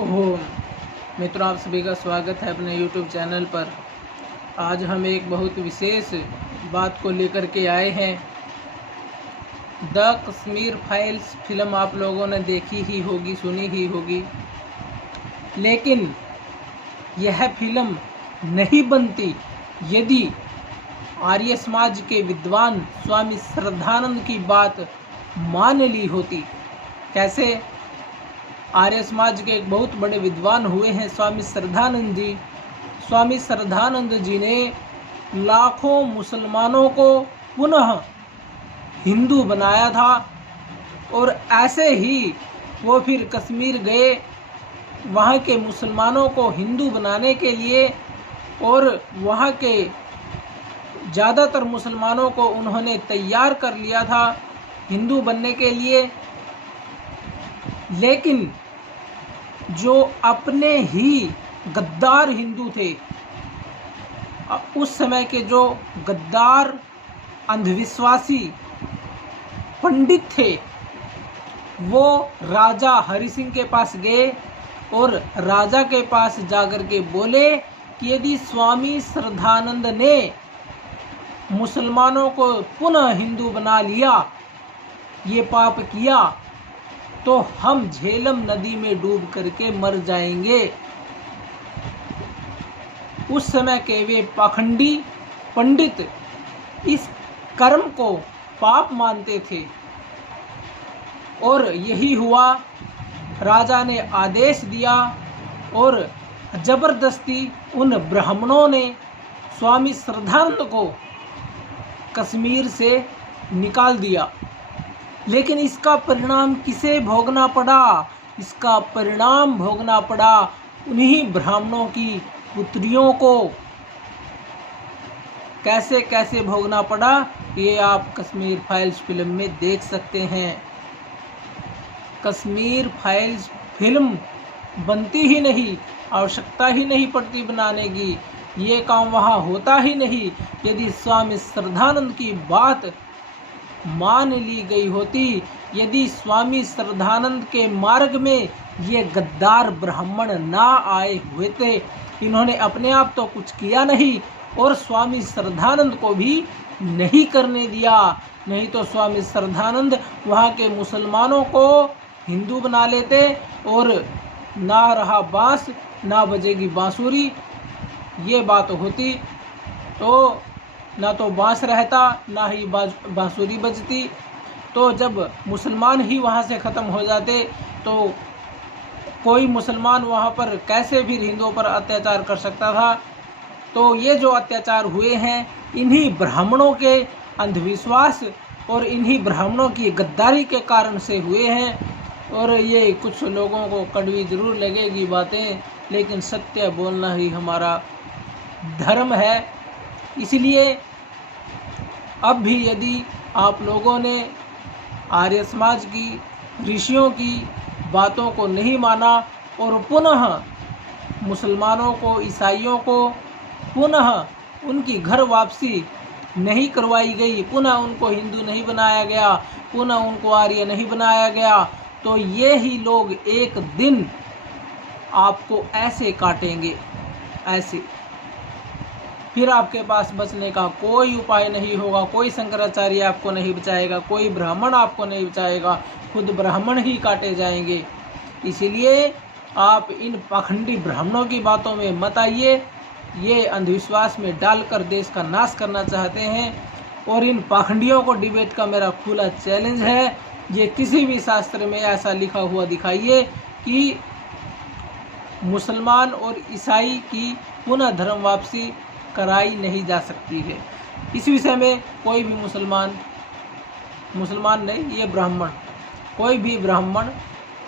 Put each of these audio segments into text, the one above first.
ओह मित्रों, आप सभी का स्वागत है अपने YouTube चैनल पर। आज हम एक बहुत विशेष बात को लेकर के आए हैं। द कश्मीर फाइल्स फिल्म आप लोगों ने देखी ही होगी, सुनी ही होगी, लेकिन यह फिल्म नहीं बनती यदि आर्य समाज के विद्वान स्वामी श्रद्धानंद की बात मान ली होती। कैसे? आर्य समाज के एक बहुत बड़े विद्वान हुए हैं स्वामी श्रद्धानंद जी। स्वामी श्रद्धानंद जी ने लाखों मुसलमानों को पुनः हिंदू बनाया था, और ऐसे ही वो फिर कश्मीर गए वहाँ के मुसलमानों को हिंदू बनाने के लिए, और वहाँ के ज़्यादातर मुसलमानों को उन्होंने तैयार कर लिया था हिंदू बनने के लिए। लेकिन जो अपने ही गद्दार हिंदू थे, उस समय के जो गद्दार अंधविश्वासी पंडित थे, वो राजा हरि सिंह के पास गए और राजा के पास जाकर के बोले कि यदि स्वामी श्रद्धानंद ने मुसलमानों को पुनः हिंदू बना लिया, ये पाप किया, तो हम झेलम नदी में डूब करके मर जाएंगे। उस समय के वे पाखंडी पंडित इस कर्म को पाप मानते थे, और यही हुआ। राजा ने आदेश दिया और जबरदस्ती उन ब्राह्मणों ने स्वामी श्रद्धानंद को कश्मीर से निकाल दिया। लेकिन इसका परिणाम किसे भोगना पड़ा? इसका परिणाम भोगना पड़ा उन्हीं ब्राह्मणों की पुत्रियों को। कैसे कैसे भोगना पड़ा, ये आप कश्मीर फाइल्स फिल्म में देख सकते हैं। कश्मीर फाइल्स फिल्म बनती ही नहीं, आवश्यकता ही नहीं पड़ती बनाने की, ये काम वहाँ होता ही नहीं यदि स्वामी श्रद्धानंद की बात मान ली गई होती। यदि स्वामी श्रद्धानंद के मार्ग में ये गद्दार ब्राह्मण ना आए हुए थे, इन्होंने अपने आप तो कुछ किया नहीं और स्वामी श्रद्धानंद को भी नहीं करने दिया। नहीं तो स्वामी श्रद्धानंद वहाँ के मुसलमानों को हिंदू बना लेते, और ना रहा बांस ना बजेगी बांसुरी, ये बात होती। तो ना तो बांस रहता, ना ही बांसुरी बजती। तो जब मुसलमान ही वहाँ से ख़त्म हो जाते, तो कोई मुसलमान वहाँ पर कैसे फिर हिंदुओं पर अत्याचार कर सकता था? तो ये जो अत्याचार हुए हैं, इन्हीं ब्राह्मणों के अंधविश्वास और इन्हीं ब्राह्मणों की गद्दारी के कारण से हुए हैं। और ये कुछ लोगों को कड़वी ज़रूर लगेगी बातें, लेकिन सत्य बोलना ही हमारा धर्म है। इसलिए अब भी यदि आप लोगों ने आर्य समाज की, ऋषियों की बातों को नहीं माना और पुनः मुसलमानों को, ईसाइयों को पुनः उनकी घर वापसी नहीं करवाई गई, पुनः उनको हिंदू नहीं बनाया गया, पुनः उनको आर्य नहीं बनाया गया, तो ये ही लोग एक दिन आपको ऐसे काटेंगे, ऐसे। फिर आपके पास बचने का कोई उपाय नहीं होगा। कोई शंकराचार्य आपको नहीं बचाएगा, कोई ब्राह्मण आपको नहीं बचाएगा, खुद ब्राह्मण ही काटे जाएंगे। इसीलिए आप इन पाखंडी ब्राह्मणों की बातों में मत आइए। ये अंधविश्वास में डालकर देश का नाश करना चाहते हैं, और इन पाखंडियों को डिबेट का मेरा खुला चैलेंज है। ये किसी भी शास्त्र में ऐसा लिखा हुआ दिखाइए कि मुसलमान और ईसाई की पुनः धर्म वापसी कराई नहीं जा सकती है। इस विषय में कोई भी मुसलमान नहीं, ये ब्राह्मण, कोई भी ब्राह्मण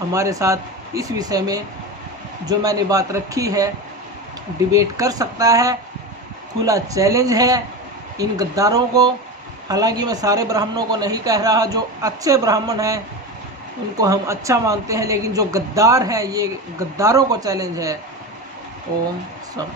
हमारे साथ इस विषय में जो मैंने बात रखी है डिबेट कर सकता है। खुला चैलेंज है इन गद्दारों को। हालांकि मैं सारे ब्राह्मणों को नहीं कह रहा, जो अच्छे ब्राह्मण हैं उनको हम अच्छा मानते हैं, लेकिन जो गद्दार हैं, ये गद्दारों को चैलेंज है। ओम सम।